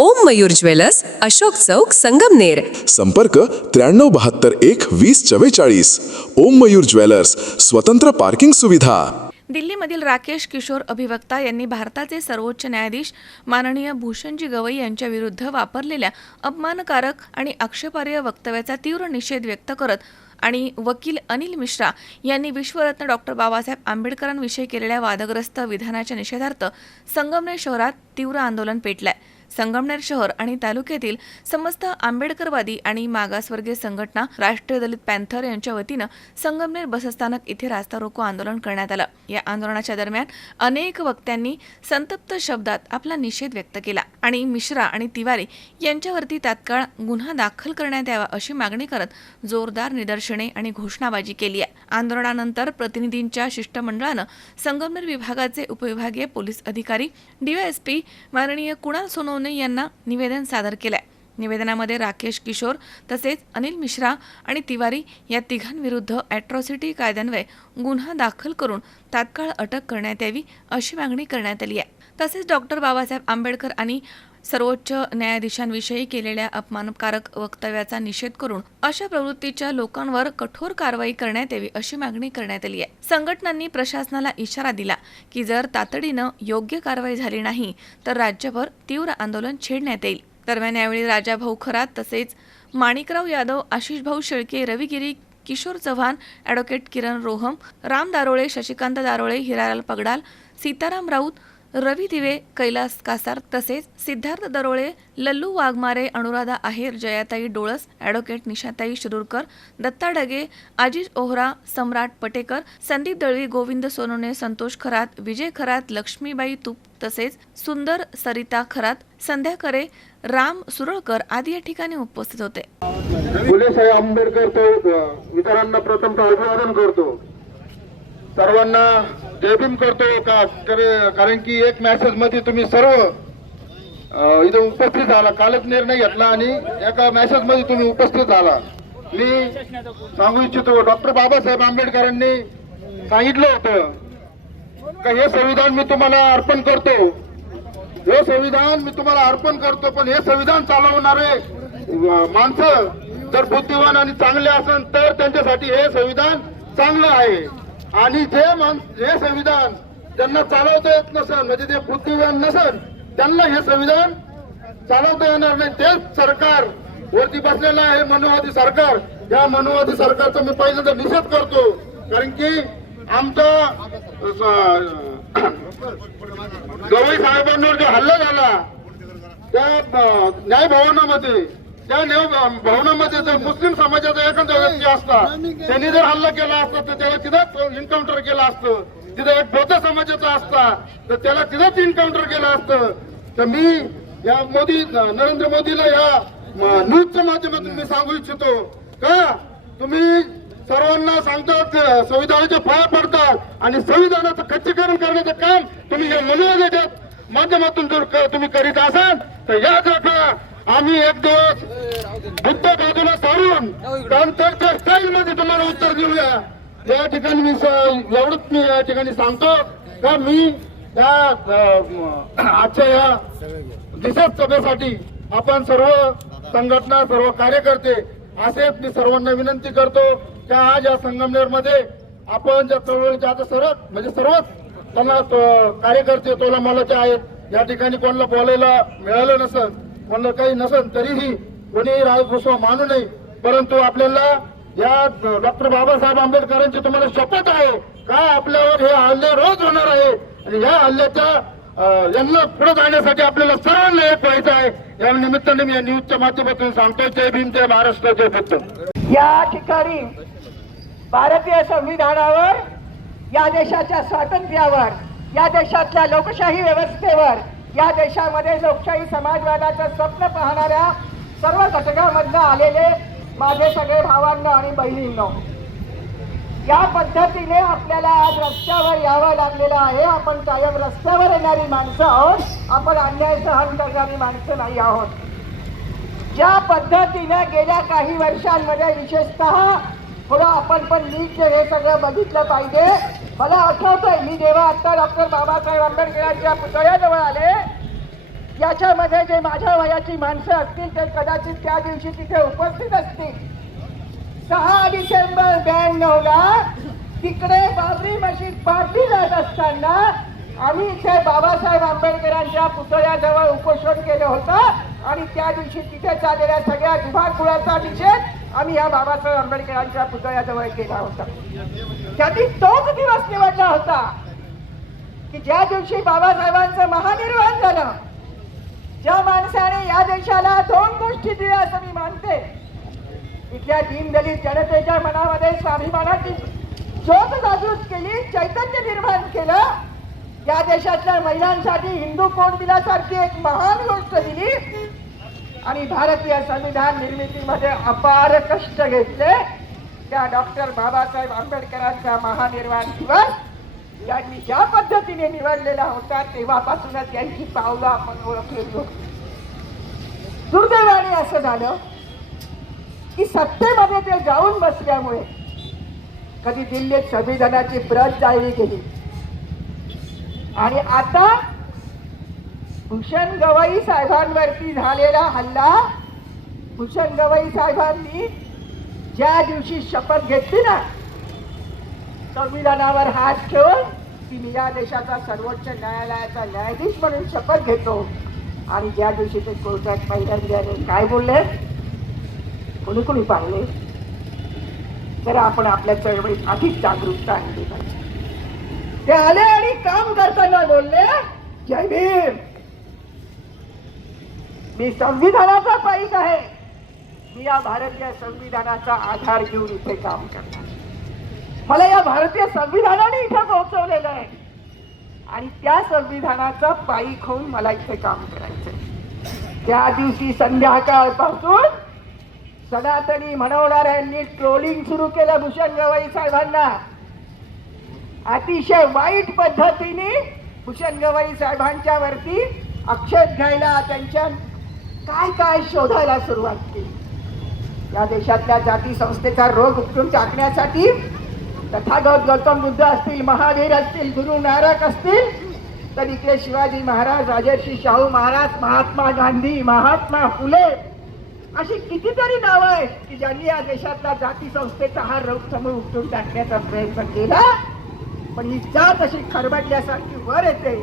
ओम Mayur jewellers Ashok चौक संगमनेर संपर्क त्र्याण्णव बहात्तर एक वीस चव्वेचाळीस. ओम मयूर ज्वेलर्स स्वतंत्र पार्किंग सुविधा. दिल्लीमधील राकेश किशोर अभिवक्ता यांनी भारताचे सर्वोच्च न्यायाधीश माननीय भूषणजी गवई यांच्या विरुद्ध वापरलेल्या अपमानकारक आणि आक्षेपार्ह वक्तव्याचा तीव्र निषेध व्यक्त करत आणि वकील अनिल मिश्रा यांनी विश्वरत्न डॉक्टर बाबासाहेब आंबेडकरांविषयी केलेल्या वादग्रस्त विधानाच्या निषेधार्थ संगमनेर शहरात तीव्र आंदोलन पेटलंय. संगमनेर शहर आणि तालुक्यातील समस्त आंबेडकरवादी आणि मागासवर्गीय संघटना राष्ट्रीय दलित पॅन्थर यांच्या वतीनं संगमनेर बसस्थानक इथे रास्ता रोको आंदोलन करण्यात आलं. या आंदोलनाच्या दरम्यान अनेक वक्त्यांनी संतप्त शब्दात आपला निषेध व्यक्त केला आणि मिश्रा आणि तिवारी यांच्यावरती तात्काळ गुन्हा दाखल करण्यात यावा अशी मागणी करत जोरदार निदर्शने आणि घोषणाबाजी केली आहे. आंदोलनानंतर प्रतिनिधींच्या शिष्टमंडळानं संगमनेर विभागाचे उपविभागीय पोलीस अधिकारी डीवायएसपी माननीय कुणाल सोनवणे यांना निवेदन सादर केलंय. निवेदनामध्ये राकेश किशोर तसेच अनिल मिश्रा आणि तिवारी या तिघांविरुद्ध अॅट्रॉसिटी कायद्यान्वये गुन्हा दाखल करून तात्काळ अटक करण्यात यावी अशी मागणी करण्यात आली आहे. तसेच डॉक्टर बाबासाहेब आंबेडकर आणि सर्वोच्च न्यायाधीशांविषयी केलेल्या अपमानकारक वक्तव्याचा निषेध करून अशा प्रवृत्तीच्या लोकांवर कठोर कारवाई करण्यात यावी अशी मागणी करण्यात आली आहे. संघटनांनी प्रशासनाला इशारा दिला की जर तातडीनं योग्य कारवाई झाली नाही तर राज्यभर तीव्र आंदोलन छेडण्यात येईल. दरम्यान यावेळी राजाभाऊ खरात तसेच माणिकराव यादव आशिष भाऊ शेळके रविगिरी किशोर चव्हाण ॲडव्होकेट किरण रोहम राम दारोळे शशिकांत दारोळे हिरालाल पगडाल सीताराम राऊत रवी दिवे कैलास कासार तसेच सिद्धार्थ दरोळे लल्लू वाघमारे अनुराधा आहेर जयाताई डोळस ॲडव्होकेट निशाताई शिरूरकर दत्ता ढगे आजिज ओहरा सम्राट पटेकर संदीप दळवी गोविंद सोनोने संतोष खरात विजय खरात लक्ष्मीबाई तुप तसेच सुंदर सरिता खरात संध्या करे राम सुरळकर आदी या ठिकाणी उपस्थित होते. आंबेडकर विचारांना प्रथम अभिवादन करतो. सर्वांना जयभीम करतो का? कारण की एक मॅसेजमध्ये तुम्ही सर्व इथे इथं उपस्थित झाला. कालच निर्णय घेतला आणि एका मॅसेजमध्ये तुम्ही उपस्थित झाला. मी सांगू इच्छितो डॉक्टर बाबासाहेब आंबेडकरांनी सांगितलं होतं का हे संविधान मी तुम्हाला अर्पण करतो. हे संविधान मी तुम्हाला अर्पण करतो पण हे संविधान चालवणारे माणसं जर बुद्धिवान आणि चांगले असेल तर त्यांच्यासाठी हे संविधान चांगलं आहे. आणि जे माण हे संविधान त्यांना चालवता येत नसेल म्हणजे ते बुद्धिवान नसेल त्यांना हे संविधान चालवता येणार नाही. तेच सरकार वरती बसलेलं आहे मनोवादी सरकार. या मनोवादी सरकारचा मी पहिल्यांदा निषेध करतो. कारण की आमचा गवई साहेबांवर जो हल्ला झाला त्या न्याय भवनामध्ये त्या भवनामध्ये जर मुस्लिम समाजाचा एखादा व्यक्ती असता त्यांनी जर हल्ला केला असता तर त्याला तिथंच एन्काउंटर केलं असतं. तिथं एक बौद्ध समाजाचा असता तर त्याला तिथंच एन्काउंटर केलं असतं. तर मी या मोदी नरेंद्र मोदीला या न्यूजच्या माध्यमातून मी सांगू इच्छितो. का? तुम्ही सर्वांना सांगतात संविधानाच्या पाया पडतात आणि संविधानाचं खच्चीकरण करण्याचं काम तुम्ही या मनोवादाच्या माध्यमातून जर तुम्ही करीत असाल तर याच राखा आम्ही एक दिवस बुद्ध बाजूला सारून नंतरच्या स्टाईल मध्ये तुम्हाला उत्तर देऊया. या ठिकाणी मी स- एवढंच मी या ठिकाणी सांगतो का मी या आजच्या या दिसत सभेसाठी आपण सर्व संघटना सर्व कार्यकर्ते असे मी सर्वांना विनंती करतो की आज या संगमनेरमध्ये आपण ज्या चळवळीच्या आता सर्व म्हणजे सर्वच त्यांना तो- कार्यकर्ते तोला मोलाचे आहेत. या ठिकाणी कोणाला बोलायला मिळालं नसेल म्हणलं काही नसेल तरीही कोणीही राग मानू नये. परंतु आपल्याला या डॉक्टर बाबासाहेब आंबेडकरांची तुम्हाला शपथ आहे का आपल्यावर हे हल्ले रोज होणार आहे? आणि या हल्ल्याच्या यांना पुढे जाण्यासाठी आपल्याला सर्वांना एक व्हायचं आहे. या निमित्ताने मी या न्यूजच्या माध्यमातून सांगतोय जय भीम जय महाराष्ट्र जय भक्त या ठिकाणी भारतीय संविधानावर या देशाच्या स्वातंत्र्यावर या देशातल्या लोकशाही व्यवस्थेवर या देशामध्ये लोकशाही समाजवादाचं स्वप्न पाहणाऱ्या सर्व घटकामधनं आलेले माझे सगळे भावांना आणि बहिणींना या पद्धतीने आपल्याला आज रस्त्यावर यावं लागलेलं आहे. आपण कायम रस्त्यावर येणारी माणसं आहोत. आपण अन्याय सहन करणारी माणसं नाही आहोत. ज्या पद्धतीने गेल्या काही वर्षांमध्ये विशेषतः थोडं आपण पण नीट हे सगळं बघितलं पाहिजे. मला आठवतंय मी जेव्हा आता डॉक्टर बाबासाहेब आंबेडकरांच्या पुतळ्याजवळ आले याच्यामध्ये जे माझ्या वयाची माणसं असतील ते कदाचित त्या दिवशी तिथे उपस्थित असतील. सहा डिसेंबर ब्याण्णवला तिकडे बाबरी मशीद पार्टी जात असताना आम्ही इथे बाबासाहेब आंबेडकरांच्या पुतळ्याजवळ उपोषण केलं होतं आणि त्या दिवशी तिथे चाललेल्या सगळ्या विभागपुराचा निषेध आम्ही या बाबासाहेब आंबेडकरांच्या पुतळ्याजवळ केला होता. त्यातील तोच दिवस निवडला होता की ज्या दिवशी बाबासाहेबांचं महानिर्वाण झालं ज्या माणसाने या देशाला दोन गोष्टी दिल्या असं मी मानते. इथल्या दीनदलित जनतेच्या मनामध्ये स्वाभिमानाची ज्योत जागृत केली चैतन्य निर्माण केलं. या देशातल्या महिलांसाठी हिंदू कोण दिल्यासारखी एक महान गोष्ट दिली. आणि भारतीय संविधान निर्मितीमध्ये अपार कष्ट घेतले. त्या डॉक्टर बाबासाहेब आंबेडकरांचा महानिर्वाण दिवस यांनी ज्या पद्धतीने निवडलेला होता तेव्हापासूनच यांची पावलं आपण ओळखलेली होती. दुर्दैवाने असं झालं की सत्तेमध्ये ते जाऊन बसल्यामुळे कधी दिल्लीत संविधानाची प्रत जाळली गेली. आणि आता भूषण गवई साहेबांवरती झालेला हल्ला. भूषण गवई साहेबांनी ज्या दिवशी शपथ घेतली ना संविधानावर हात ठेवून की मी या देशाचा सर्वोच्च न्यायालयाचा न्यायाधीश म्हणून शपथ घेतो. आणि ज्या दिवशी ते कोर्टात पहिल्यांदा काय बोलले? कोणी कोणी पाहिले? तर आपण आपल्या चळवळीत अधिक जागरूकता आणली पाहिजे. ते आले आणि काम करताना बोलले जय भीम. मी संविधानाचा पाईक आहे. मी या भारतीय संविधानाचा आधार घेऊन इथे काम करणार. मला या भारतीय संविधानाने इथं पोहोचवलेलं आहे. आणि त्या संविधानाचा पाईक होऊन मला इथे काम करायचंय. त्या दिवशी संध्याकाळपासून सनातनी म्हणवणाऱ्यांनी ट्रोलिंग सुरू केलं भूषण गवई साहेबांना. अतिशय वाईट पद्धतीने भूषण गवई साहेबांच्या वरती आक्षेप घ्यायला त्यांच्या काय काय शोधायला सुरुवात केली? या देशातल्या जाती संस्थेचा रोग उपटून टाकण्यासाठी तथागत गौतम बुद्ध असतील महावीर असतील गुरु नारक असतील तर इकडे शिवाजी महाराज राजर्षी शाहू महाराज महात्मा गांधी महात्मा फुले अशी कितीतरी नावं आहेत की ज्यांनी या देशातला जाती संस्थेचा हा रोग समोर उपटून टाकण्याचा प्रयत्न केला. पण ही जात अशी खरबडल्यासारखी वर येते.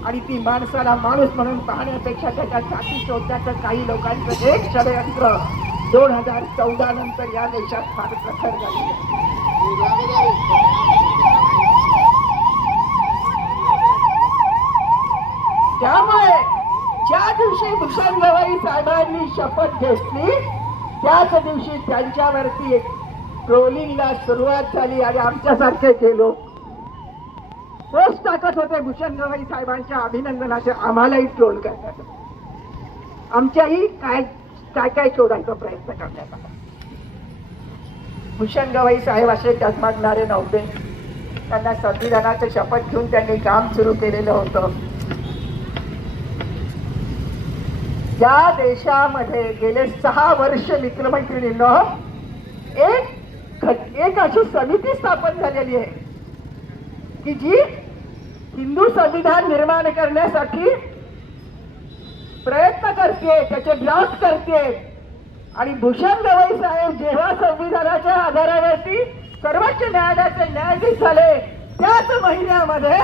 आणि ती माणसाला माणूस म्हणून पाहण्यापेक्षा त्याच्या छाती शोधण्याचं काही लोकांचं एक षडयंत्र दोन हजार चौदा नंतर या देशात फार प्रखर झाले त्यामुळे ज्या दिवशी भूषण गवई साहेबांनी शपथ घेतली त्याच दिवशी त्यांच्यावरती ट्रोलिंगला सुरुवात झाली आणि आमच्यासारखे ते लोक पोस्ट टाकत होते भूषण गवई साहेबांच्या अभिनंदनाचे आम्हालाही ट्रोल करतात. आमच्याही काय काय काय शोधायचा प्रयत्न करण्यात आला. भूषण गवई साहेब असे डगमगणारे नव्हते. त्यांना संविधानाचे शपथ घेऊन त्यांनी काम सुरू केलेलं होतं. या देशामध्ये गेले सहा वर्ष मित्रमैत्रिणींनो एक एक अशी समिती स्थापन झालेली आहे की जी हिंदू संविधान निर्माण करण्यासाठी प्रयत्न करते त्याचे ड्राफ्ट करते. आणि भूषण गवई साहेब जे सर्वोच्च न्यायालयाचे न्यायाधीश झाले त्याच महिन्यामध्ये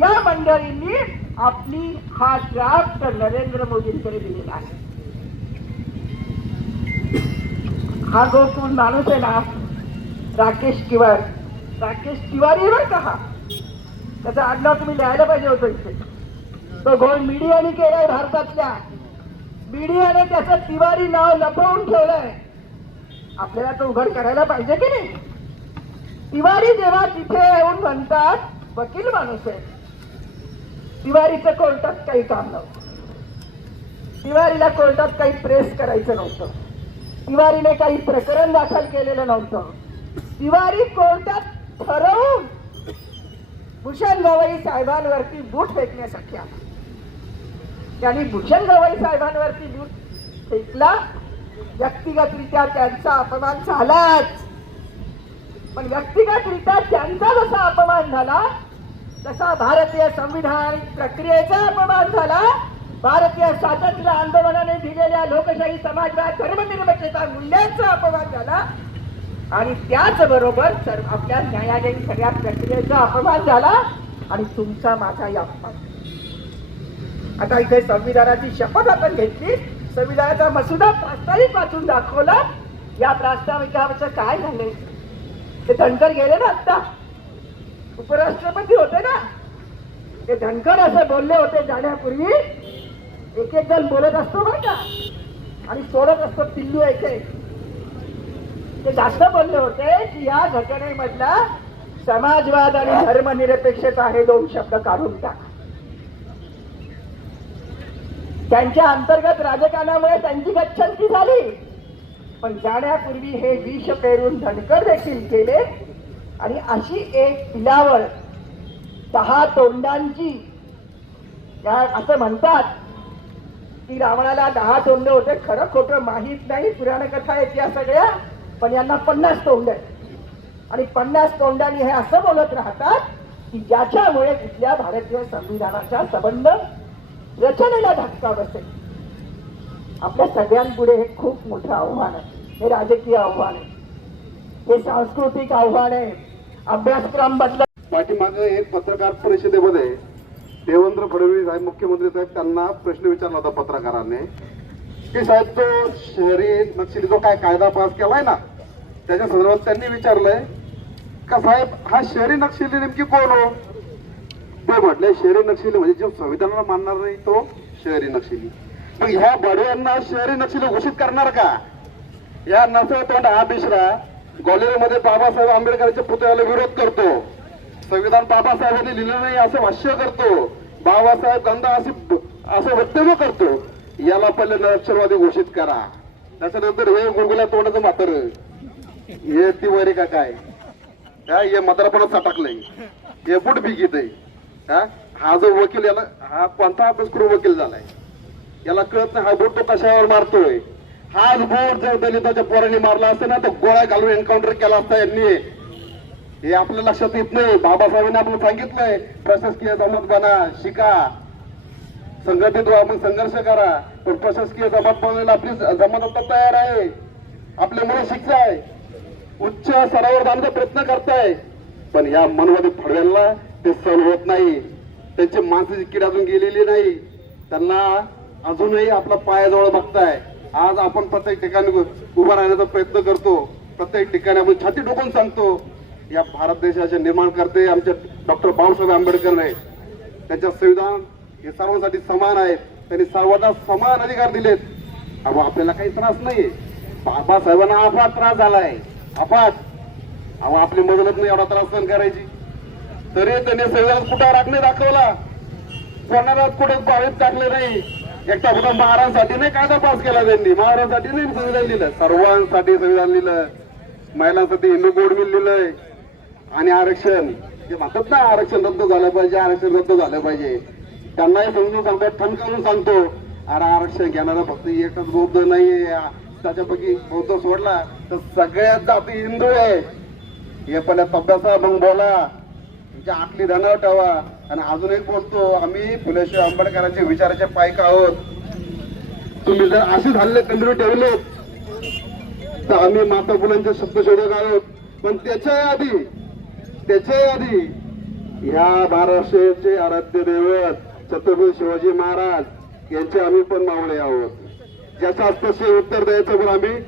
या मंडळींनी आपली हा ड्राफ्ट नरेंद्र मोदींकडे दिलेला आहे. हा जो कोण माणूस आहे ना राकेश तिवार. राकेश तिवारी कहा त्याचा आडनाव तुम्ही लिहायला पाहिजे होतं इथे. तो घोळ मीडियाने केलाय भारतातल्या. मीडियाने त्याचं तिवारी नाव लपवून ठेवलंय. आपल्याला तो उघड करायला पाहिजे की नाही? तिवारी जेव्हा तिथे येऊन म्हणतात वकील माणूस आहे. तिवारीचं कोर्टात काही काम नव्हतं. तिवारीला कोर्टात काही प्रेस करायचं नव्हतं. तिवारीने काही प्रकरण दाखल केलेलं नव्हतं. तिवारी कोर्टात ठरवून भूषण गवई साहेबांवरती बूट फेकण्यासाठी आला. त्यांनी भूषण गवई साहेबांवरती बूट फेकला. व्यक्तिगतरित्या त्यांचा अपमान झालाच. पण व्यक्तिगतरित्या त्यांचा जसा अपमान झाला तसा भारतीय संविधान प्रक्रियेचा अपमान झाला. भारतीय स्वातंत्र्य आंदोलनाने दिलेल्या लोकशाही समाजवाद धर्मनिरपेक्षता मूल्यांचा अपमान झाला. आणि त्याचबरोबर सर आपल्या न्यायालयीन सगळ्या प्रक्रियेचा अपमान झाला आणि तुमचा माझाही अपमान. आता इथे संविधानाची शपथ आपण घेतली. संविधानाचा मसुदा प्रास्ताविक वाचून दाखवला. या प्रास्ताविकाचं काय झालंय? ते धनकर गेले ना आता? उपराष्ट्रपती होते ना? ते धनकर असं बोलले होते जाण्यापूर्वी. एक एक जण बोलत असतो बरं का? आणि सोडत असतो पिल्लू एक एक ते जास्त बोलले होते की या घटनेमधला समाजवाद आणि धर्मनिरपेक्षता हे दोन शब्द काढून टाका. त्यांच्या अंतर्गत राजकारणामुळे त्यांची गच्छंती झाली. पण जाण्यापूर्वी हे विष पेरून धनकर देखील केले आणि अशी एक पिलावळ दहा तोंडांची असं म्हणतात की रावणाला दहा तोंड होते. खरं खोटं माहीत नाही. पुराण कथा आहेत या सगळ्या. पण यांना पन्नास तोंड. आहेत आणि पन्नास तोंडांनी हे असं बोलत राहतात की ज्याच्यामुळे इथल्या भारतीय संविधानाच्या संबंध रचनेला धक्का बसेल. आपल्या सगळ्यांपुढे हे खूप मोठं आव्हान आहे. हे राजकीय आव्हान आहे. हे सांस्कृतिक आव्हान आहे. अभ्यासक्रम बदल पाठीमागे एक पत्रकार परिषदेमध्ये देवेंद्र फडणवीस साहेब मुख्यमंत्री साहेब त्यांना प्रश्न विचारला होता पत्रकाराने. की साहेब तो शहरी नक्षली जो काय कायदा पास केलाय ना त्याच्या संदर्भात त्यांनी विचारलंय का साहेब हा शहरी नक्षली नेमकी कोण हो? ते म्हटले शहरी नक्षली म्हणजे जो संविधानाला मानणार नाही तो शहरी नक्षली. मग ह्या बडव्यांना शहरी नक्षली घोषित करणार का? या नसळ तोंड हा बिश्रा ग्वाल्हेरमध्ये बाबासाहेब आंबेडकरांच्या पुतळ्याला विरोध करतो. संविधान बाबासाहेबांनी लिहिलं नाही असं भाष्य करतो. बाबासाहेब गंधा असे असं वक्तव्य करतो. याला पहिले नक्षलवादी घोषित करा. त्याच्यानंतर हे गुंगुल्या तोंडाचं म्हातर. हे तिवारी का काय? काय हे म्हातारपणात सटकलंय हे बुट बिगीत आहे. हा हा जो वकील याला हा कोणता अभ्यास करून वकील झालाय? याला कळत नाही हा बोट तो कशावर मारतोय? हाच बोट जर दलिताच्या पोरांनी मारला असता ना तर गोळ्या घालून एन्काउंटर केला असता यांनी. हे आपल्या लक्षात येत नाही. बाबासाहेबांनी आपल्याला सांगितलंय प्रशासकीय जमत बना शिका. संघटित व्हा मग संघर्ष करा. पण प्रशासकीय जमात बनवायला आपली जमात आता तयार आहे. आपल्या मुळे शिकताय. उच्च स्तरावर जाण्याचा प्रयत्न करताय. पण या मनवादी फडव्यांना ते सहन होत नाही. त्यांची मानसिक किड अजून गेलेली नाही. त्यांना अजूनही आपला पायाजवळ बघताय. आज आपण प्रत्येक ठिकाणी उभा राहण्याचा प्रयत्न करतो. प्रत्येक ठिकाणी आपण छाती डोकून सांगतो. या भारत देशाचे निर्माण करते आमचे डॉक्टर बाबासाहेब आंबेडकर आहे त्यांच्या संविधान हे सर्वांसाठी समान आहेत. त्यांनी सर्वांना समान अधिकार दिलेत. अहो आपल्याला काही त्रास नाही बाबासाहेबांना अफाट त्रास झालाय. अफाट. अहो आपली मदत नाही एवढा त्रास सहन करायची. तरी त्यांनी संविधानात कुठं राखणे दाखवला? कोणाला कुठं बावीत टाकले नाही? एकटा कुठं महाराजांसाठी नाही कायदा पास केला त्यांनी? महाराजांसाठी नाही संविधान लिहिलं. सर्वांसाठी संविधान लिहिलं. महिलांसाठी हिंदू गोड मिल लिहिलंय. आणि आरक्षण. ते म्हणतात ना आरक्षण रद्द झालं पाहिजे आरक्षण रद्द झालं पाहिजे. त्यांनाही समजून सांगतो ठणकावून सांगतो. अरे आरक्षण घेणारा फक्त एकच बौद्ध नाहीये. त्याच्यापैकी बौद्ध सोडला तर सगळ्यात जाती हिंदू आहे. हे पहिल्या तब्याचा मग बोला. तुमच्या आटली धनाव ठेवा. आणि अजून एक बोलतो आम्ही फुलेश्वर आंबेडकरांचे विचाराचे पायक आहोत. तुम्ही जर असे झाले कंटिन्यू ठेवले तर आम्ही माता फुलांचे शब्दशोधक आहोत. पण त्याच्या आधी त्याच्या आधी ह्या महाराष्ट्राचे आराध्य दैवत छत्रपती शिवाजी महाराज यांचे आम्ही पण मावळे आहोत. ज्याचं स्पष्ट उत्तर द्यायचं पण आम्ही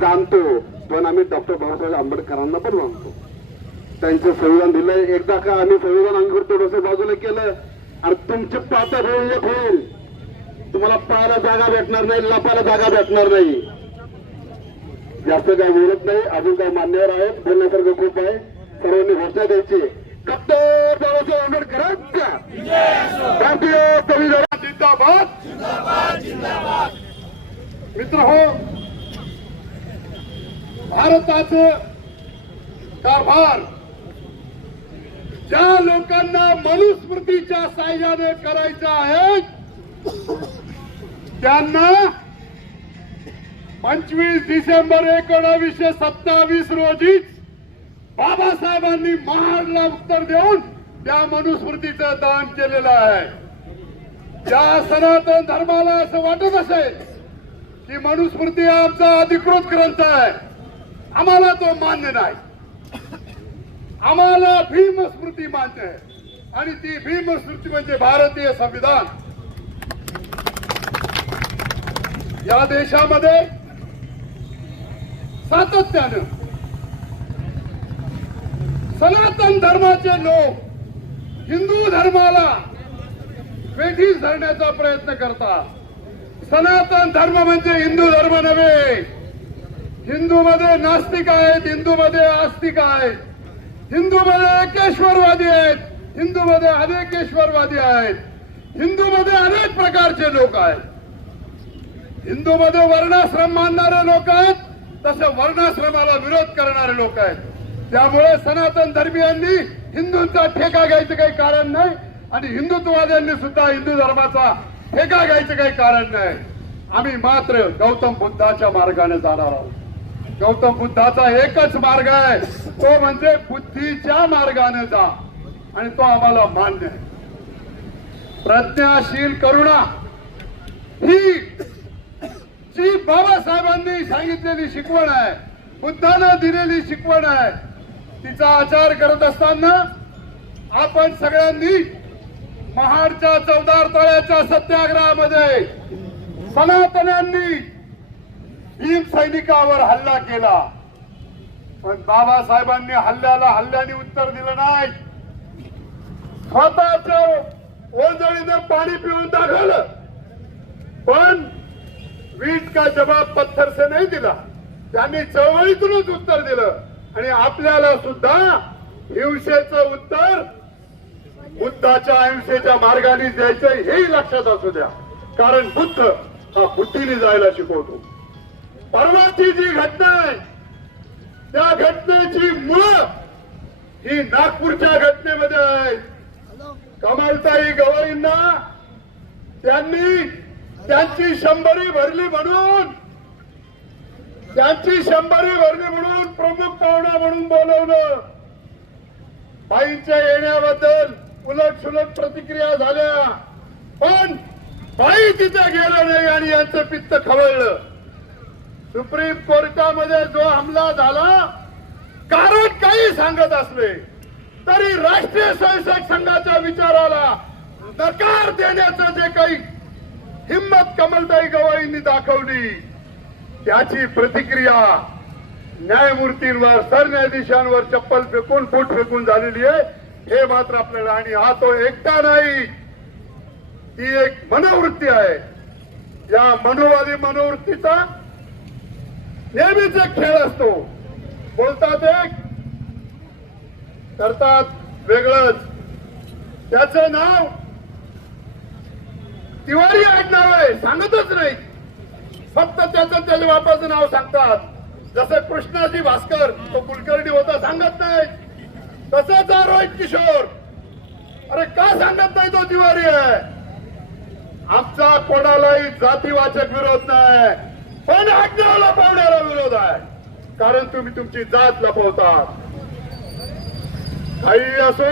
जाणतो. पण आम्ही डॉक्टर बाबासाहेब आंबेडकरांना पण मानतो. त्यांचं संविधान दिलंय. एकदा का आम्ही संविधान अंगूर थोडंसं बाजूला केलं आणि तुमचे पाता होईल एक होईल. तुम्हाला पाहायला जागा भेटणार नाही लपायला जागा भेटणार नाही. जास्त काय बोलत नाही. अजून काय मान्यवर आहेत. बोलण्यासारखं खूप आहे. सर्वांनी घोषणा द्यायची. डॉक्टर बाबासाहेब आंबेडकरांच्या भारतीय संविधान जिंदाबाद. मित्र हो भारताचं कारभार ज्या लोकांना मनुस्मृतीच्या साह्याने करायचा आहे त्यांना पंचवीस डिसेंबर एकोणावीसशे सत्तावीस रोजीच बाबासाहेबांनी महाडला उत्तर देऊन त्या मनुस्मृतीचं दान केलेलं आहे. त्या सनातन धर्माला असं वाटत असेल की मनुस्मृती आमचा अधिकृत ग्रंथ आहे. आम्हाला तो मान्य नाही. आम्हाला भीमस्मृती मान्य आहे. आणि ती भीमस्मृती म्हणजे भारतीय संविधान. या देशामध्ये सातत्यानं सनातन धर्माचे लोक हिंदू धर्माला वेठीस धरण्याचा प्रयत्न करतात. सनातन धर्म म्हणजे हिंदू धर्म नव्हे. हिंदूमध्ये नास्तिक आहेत हिंदूमध्ये आस्तिक आहेत. हिंदूमध्ये एकेश्वरवादी आहेत हिंदूमध्ये अनेकेश्वरवादी आहेत. हिंदूमध्ये अनेक प्रकारचे लोक आहेत. हिंदूमध्ये वर्णाश्रम मानणारे लोक आहेत तसे वर्णाश्रमाला विरोध करणारे लोक आहेत. त्यामुळे सनातन धर्मियांनी हिंदूंचा ठेका घ्यायचं काही कारण नाही आणि हिंदुत्ववाद्यांनी सुद्धा हिंदू धर्माचा ठेका घ्यायचं काही कारण नाही. आम्ही मात्र गौतम बुद्धाच्या मार्गाने जाणार आहोत. गौतम बुद्धाचा एकच मार्ग आहे. तो म्हणजे बुद्धीच्या मार्गाने जा. आणि तो आम्हाला मान्य आहे. प्रज्ञाशील करुणा ही जी बाबासाहेबांनी सांगितलेली शिकवण आहे बुद्धानं दिलेली शिकवण आहे तिचा आचार करत असताना आपण सगळ्यांनी महाडच्या चौदार तळ्याच्या सत्याग्रहामध्ये सनातन्यांनी भीम सैनिकावर हल्ला केला. पण बाबासाहेबांनी हल्ल्याला हल्ल्याने उत्तर दिलं नाही. स्वतःच ओंजळीनं पाणी पिऊन दाखवलं. पण वीट का जबाब पत्थर से नाही दिला. त्यांनी चळवळीतूनच उत्तर दिलं. आणि आपल्याला सुद्धा हिंसेचं उत्तर बुद्धाच्या अहिंसेच्या मार्गाने द्यायचं हेही लक्षात असू द्या. कारण बुद्ध हा बुद्धीने जायला शिकवतो. परवाची जी घटना आहे त्या घटनेची मुळं ही नागपूरच्या घटनेमध्ये आहे कमालताई गवळींना त्यांनी त्यांची शंभरी भरली म्हणून त्यांची शंभरी भरली म्हणून प्रमुख पाहुणा म्हणून बोलवलं. बाईंच्या येण्याबद्दल उलट सुलट प्रतिक्रिया झाल्या. पण बाई तिथे गेलं नाही आणि यांचं पित्त खवळलं. सुप्रीम कोर्टामध्ये जो हमला झाला कारण काही सांगत असले तरी राष्ट्रीय स्वयंसेवक संघाच्या विचाराला नकार देण्याचं जे काही हिम्मत कमलताई गवाईंनी दाखवली त्याची प्रतिक्रिया न्यायमूर्तींवर सरन्यायाधीशांवर चप्पल फेकून फूट फेकून झालेली आहे. हे मात्र आपल्याला आणि हा तो एकटा नाही ती एक मनोवृत्ती आहे. या मनोवादी मनोवृत्तीचा नेहमीच एक खेळ असतो. बोलतात एक करतात वेगळंच. त्याचं नाव तिवारी आडनाव आहे सांगतच नाही फक्त त्याचं त्याच्या बापाचं नाव सांगतात. जसे कृष्णाजी भास्कर तो कुलकर्णी होता सांगत नाही. तसंच हा रोहित किशोर. अरे का सांगत नाही तो तिवारी आहे? आमचा कोणालाही जातीवाचक विरोध नाही. पण आज्ञाला पावण्याला विरोध आहे. कारण तुम्ही तुमची जात लपवता. काही असो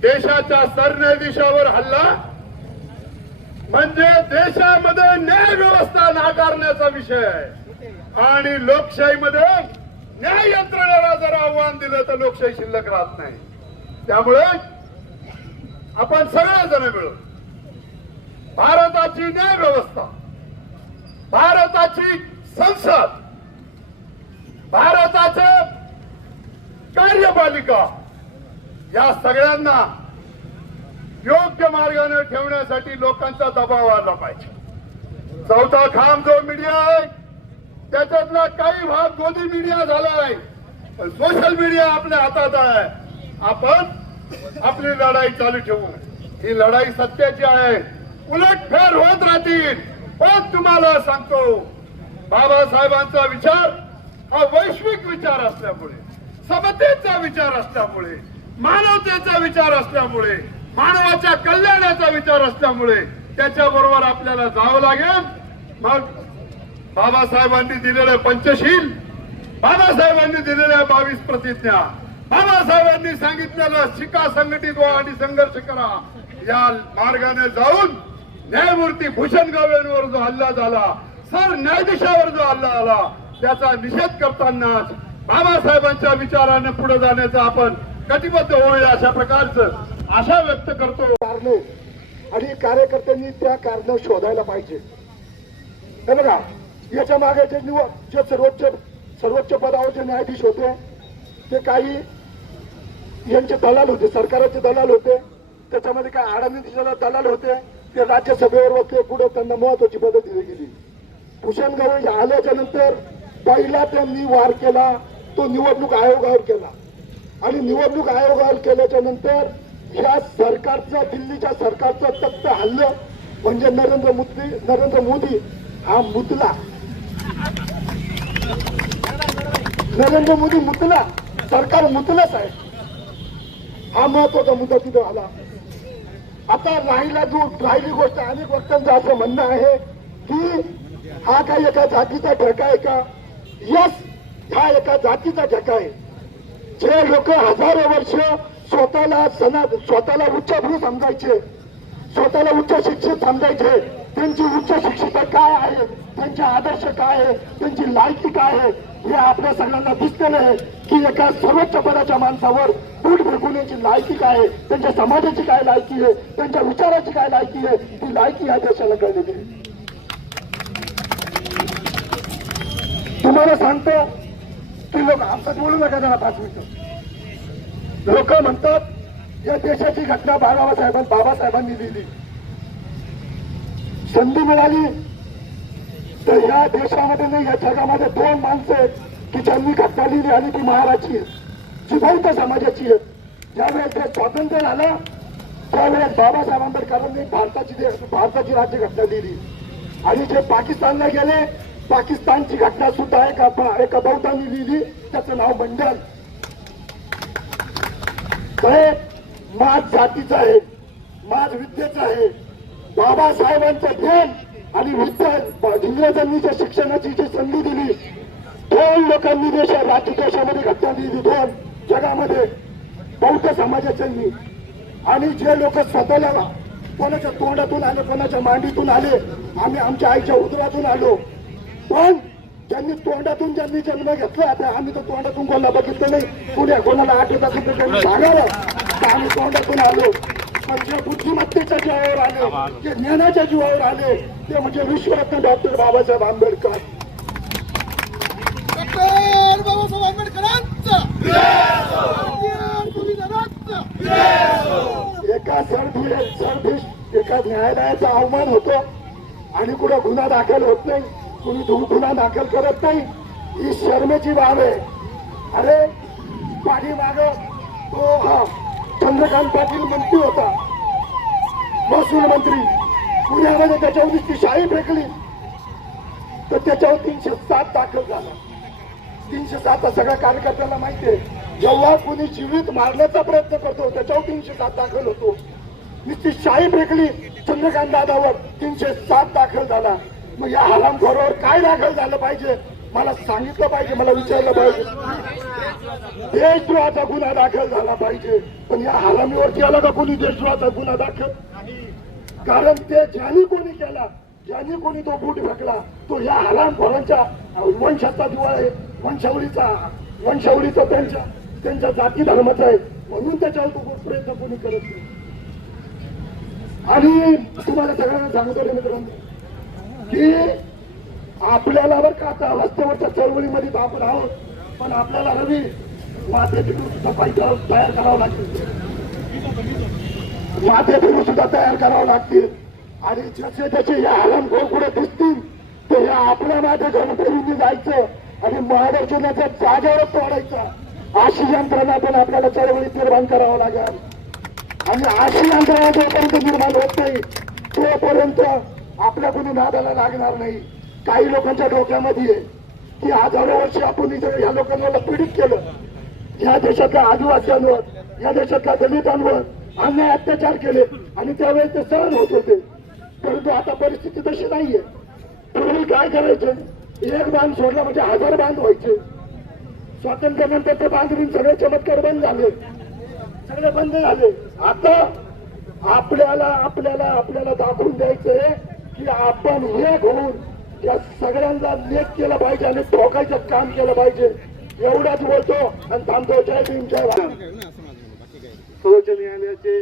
देशाच्या सरन्यायाधीशावर हल्ला म्हणजे देशामध्ये न्याय व्यवस्था नाकारण्याचा विषय. आहे आणि लोकशाहीमध्ये न्याय यंत्रणेला जर आव्हान दिलं तर लोकशाही शिल्लक राहत नाही. त्यामुळे आपण सगळेजण मिळून भारताची न्याय व्यवस्था भारताची संसद भारताचे कार्यपालिका या सगळ्यांना योग्य मार्गाने ठेवण्यासाठी लोकांचा दबाव आला पाहिजे. चौथा खांब जो मीडिया आहे त्याच्यातला काही भाग मोदी मीडिया झालाय. पण सोशल मीडिया आपल्या हातात आहे. आपण आपली लढाई चालू ठेवू. ही लढाई सत्याची आहे. उलट फेर होत राहतील. पण तुम्हाला सांगतो बाबासाहेबांचा विचार हा वैश्विक विचार असल्यामुळे समतेचा विचार असल्यामुळे मानवतेचा विचार असल्यामुळे मानवाच्या कल्याणाचा विचार असल्यामुळे त्याच्या बरोबर आपल्याला जावं लागेल. मग बाबासाहेबांनी दिलेलं पंचशील बाबासाहेबांनी दिलेल्या बावीस प्रतिज्ञा बाबासाहेबांनी सांगितलेलं शिका संघटित व्हा आणि संघर्ष करा. या मार्गाने जाऊन न्यायमूर्ती भूषण गावेंवर जो हल्ला झाला सर न्यायाधीशावर जो हल्ला आला त्याचा निषेध करतानाच बाबासाहेबांच्या विचाराने पुढे जाण्याचं आपण कटिबद्ध होईल अशा प्रकारचं आशा व्यक्त करतो. कारणे आणि कार्यकर्त्यांनी त्या कारण शोधायला पाहिजे. हे बघा याच्या मागे जे निवड जे सर्वोच्च सर्वोच्च पदावर जे न्यायाधीश होते ते काही यांचे दलाल होते सरकाराचे दलाल होते त्याच्यामध्ये काय आडाणी दलाल होते ते राज्यसभेवर होते पुढे त्यांना महत्वाची पदं दिली गेली. भूषण गवई आल्याच्यानंतर पहिला त्यांनी वार केला तो निवडणूक आयोगावर केला. आणि निवडणूक आयोगावर केल्याच्यानंतर ह्या सरकारचं दिल्लीच्या सरकारचं तख्त हल्लं म्हणजे नरेंद्र मोदी नरेंद्र मोदी हा मुतला नरेंद्र मोदी मुतला सरकार मुतलंच आहे. हा महत्त्वाचा मुद्दा तिथं आला. आता राहिला जो राहिली गोष्ट अनेक वक्त्यांचं असं म्हणणं आहे की हा काही एका जातीचा ठेका आहे का? यस हा एका जातीचा ठेका आहे. जे लोक हजारो वर्ष स्वतःला सना स्वतःला उच्चभ्रू समजायचे. स्वतःला उच्च शिक्षित समजायचे. त्यांची उच्च शिक्षित काय आहे? त्यांचे आदर्श काय आहे? त्यांची लायकी काय आहे? हे आपल्या सगळ्यांना दिसलेलं आहे की एका सर्वोच्च पदाच्या माणसावर बूट यांची लायकी काय आहे? त्यांच्या समाजाची काय लायकी आहे? त्यांच्या विचाराची काय लायकी आहे? ती लायकी या देशाला कळलेली आहे. तुम्हाला सांगतो की लोक आमचं बोलू नका त्यांना पाच मिनिटं. लोक म्हणतात या देशाची घटना बाबासाहेबां बाबासाहेबांनी लिहिली. संधी मिळाली. तर या देशामध्ये नाही या जगामध्ये दोन माणसं आहेत की ज्यांनी घटना लिहिली आणि ती महाराजची आहे समाजाची आहे ज्यावेळेस ते स्वातंत्र्य झालं त्यावेळेस बाबासाहेब आंबेडकरांनी भारताची देश भारताची राज्यघटना लिहिली. आणि जे पाकिस्तानला गेले पाकिस्तानची घटना सुद्धा एका एका बौद्धांनी लिहिली. त्याचं नाव मंडल. साहेब माझ जातीचा आहे माझ विद्येचा आहे. बाबासाहेबांचं ज्ञान आणि विद्या इंग्रजांनी ज्या शिक्षणाची जी संधी दिली दोन लोकांनी देशा राज्य देशामध्ये घटना दिली दोन जगामध्ये बौद्ध समाजाच्यांनी आणि जे लोक स्वतःला कोणाच्या तोंडातून आले कोणाच्या मांडीतून आले आम्ही आमच्या आईच्या उदरातून आलो. पण ज्यांनी तोंडातून ज्यांनी जन्म घेतला आता आम्ही तर तोंडातून कोणाला बघितलं नाही. पुढे कोणाला आठवत असेल तर त्यांनी सांगावं. तर आम्ही तोंडातून आलो. पण जे बुद्धिमत्तेच्या जीवावर आले. जे ज्ञानाच्या जीवावर आले ते म्हणजे विश्वरत्न डॉक्टर बाबासाहेब आंबेडकर. डॉक्टर बाबासाहेब आंबेडकरांचा. एका एका न्यायालयाचा अवमान होतो. आणि कुठं गुन्हा दाखल होत नाही. कुणी धु- गुन्हा दाखल करत नाही ही शर्मेची बाब आहे. अरे पाठीमाग तो हा चंद्रकांत पाटील मंत्री होता. महसूल मंत्री पुण्यामध्ये त्याच्यावर नुसती शाही फेकली. तर त्याच्यावर तीनशे सात दाखल झाला. तीनशे सात हा सगळ्या कार्यकर्त्याला माहिती आहे. जेव्हा कोणी जीवित मारण्याचा प्रयत्न करतो त्याच्यावर तीनशे सात दाखल होतो. नुसती शाही फेकली चंद्रकांत दादावर तीनशे सात दाखल झाला. म्हणजे मग या हरामखोरावर काय दाखल झालं पाहिजे? मला सांगितलं पाहिजे मला विचारलं पाहिजे. देशद्रोहाचा गुन्हा दाखल झाला पाहिजे. पण या हरामीवरती आला का कोणी देशद्रोहाचा गुन्हा दाखल? कारण ते ज्यांनी कोणी केला ज्यांनी कोणी तो बूट फेकला तो या हरामखोरांच्या वंशाचा दिवा आहे. वंशावळीचा वंशावळीचा त्यांच्या त्यांच्या जाती धर्माचा आहे. म्हणून त्याच्यावर तो प्रयत्न कोणी करत नाही. आणि तुम्हाला सगळ्यांना सांगतो रे मित्रांनो की आपल्याला बरं का आता रस्त्यावरच्या चळवळीमध्ये तर आपण आहोत पण आपल्याला रवी माते फिरून सुद्धा पाहिजे तयार करावं लागतील माते सुद्धा तयार करावं लागतील. आणि जसे जसे या हरण पुढे दिसतील ते या आपल्या माते घरून फिरून जायचं आणि महादर्शनाच्या जागेवरच तोडायचा अशी यंत्रणा पण आपल्याला चळवळीत निर्माण करावं लागेल. आणि अशी यंत्रणा जोपर्यंत निर्माण होत नाही तोपर्यंत आपल्या कुणी नादाला लागणार नाही. काही लोकांच्या डोक्यामध्ये की हजारो वर्ष आपण इथे या लोकांना पीडित केलं. या देशातल्या आदिवासींवर या देशातल्या दलितांवर अन्याय अत्याचार केले आणि त्यावेळेस ते सहन होत होते. परंतु आता परिस्थिती तशी नाहीये. पूर्वी काय करायचे? एक बांध सोडला म्हणजे हजार बांध व्हायचे. स्वातंत्र्यानंतर ते बांधून सगळे चमत्कार बंद झाले. सगळे बंद झाले. आता आपल्याला आपल्याला आपल्याला दाखवून द्यायचंय की आपण एक होऊन या सगळ्यांना लेख केलं पाहिजे आणि ठोकायचं काम केलं पाहिजे. एवढाच बोलतो आणि थांबतो. जय भीम जय सर्वोच्च न्यायालयाचे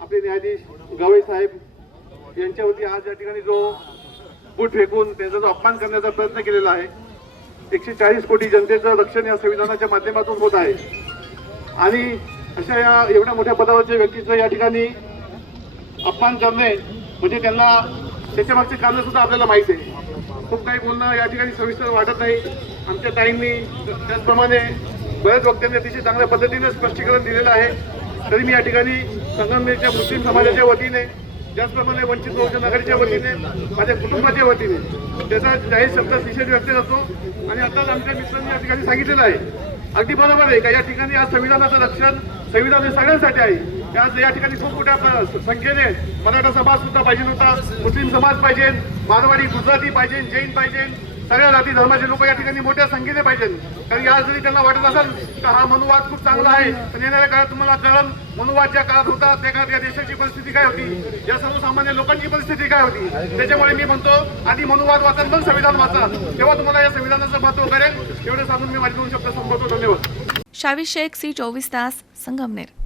आपले न्यायाधीश गवई साहेब यांच्यावरती आज या ठिकाणी जो बूट फेकून त्यांचा जो अपमान करण्याचा प्रयत्न केलेला आहे एकशे चाळीस कोटी जनतेचं रक्षण या संविधानाच्या माध्यमातून होत आहे. आणि अशा या एवढ्या मोठ्या पदावरच्या व्यक्तीचं या ठिकाणी अपमान करणे म्हणजे त्यांना त्याच्यामागचे कारण सुद्धा आपल्याला माहीत आहे. खूप काही बोलणं या ठिकाणी सविस्तर वाटत नाही. आमच्या ताईंनी त्याचप्रमाणे बऱ्याच वक्त्यांनी अतिशय चांगल्या पद्धतीने स्पष्टीकरण दिलेलं आहे. तरी मी या ठिकाणी संगमनेरच्या मुस्लिम समाजाच्या वतीने त्याचप्रमाणे वंचित बहुजन आघाडीच्या वतीने माझ्या कुटुंबाच्या वतीने त्याचा जाहीर शब्दात निषेध व्यक्त करतो. आणि आताच आमच्या मित्रांनी या ठिकाणी सांगितलेलं आहे. अगदी बरोबर आहे का? या ठिकाणी आज संविधानाचं रक्षण संविधान हे सगळ्यांसाठी आहे. आज या ठिकाणी खूप मोठ्या संख्येने मराठा समाज सुद्धा पाहिजे होता. मुस्लिम समाज पाहिजे मारवाडी गुजराती पाहिजे जैन पाहिजे सगळ्या जाती धर्माचे लोक या ठिकाणी मोठ्या संख्येने पाहिजे कारण आज जरी त्यांना वाटत असेल तर हा मनुवाद खूप चांगला आहे पण येणाऱ्या काळात तुम्हाला कळण मनुवाद ज्या काळात होता त्या काळात या देशाची परिस्थिती काय होती या सर्वसामान्य लोकांची परिस्थिती काय होती. त्याच्यामुळे मी म्हणतो आधी मनुवाद वाचा मग संविधान वाचा. तेव्हा तुम्हाला या संविधानाचं महत्त्व करेल एवढे सांगून मी माझे दोन शब्द संपवतो. धन्यवाद. शावी शेख सी चोवीस तास संगमनेर.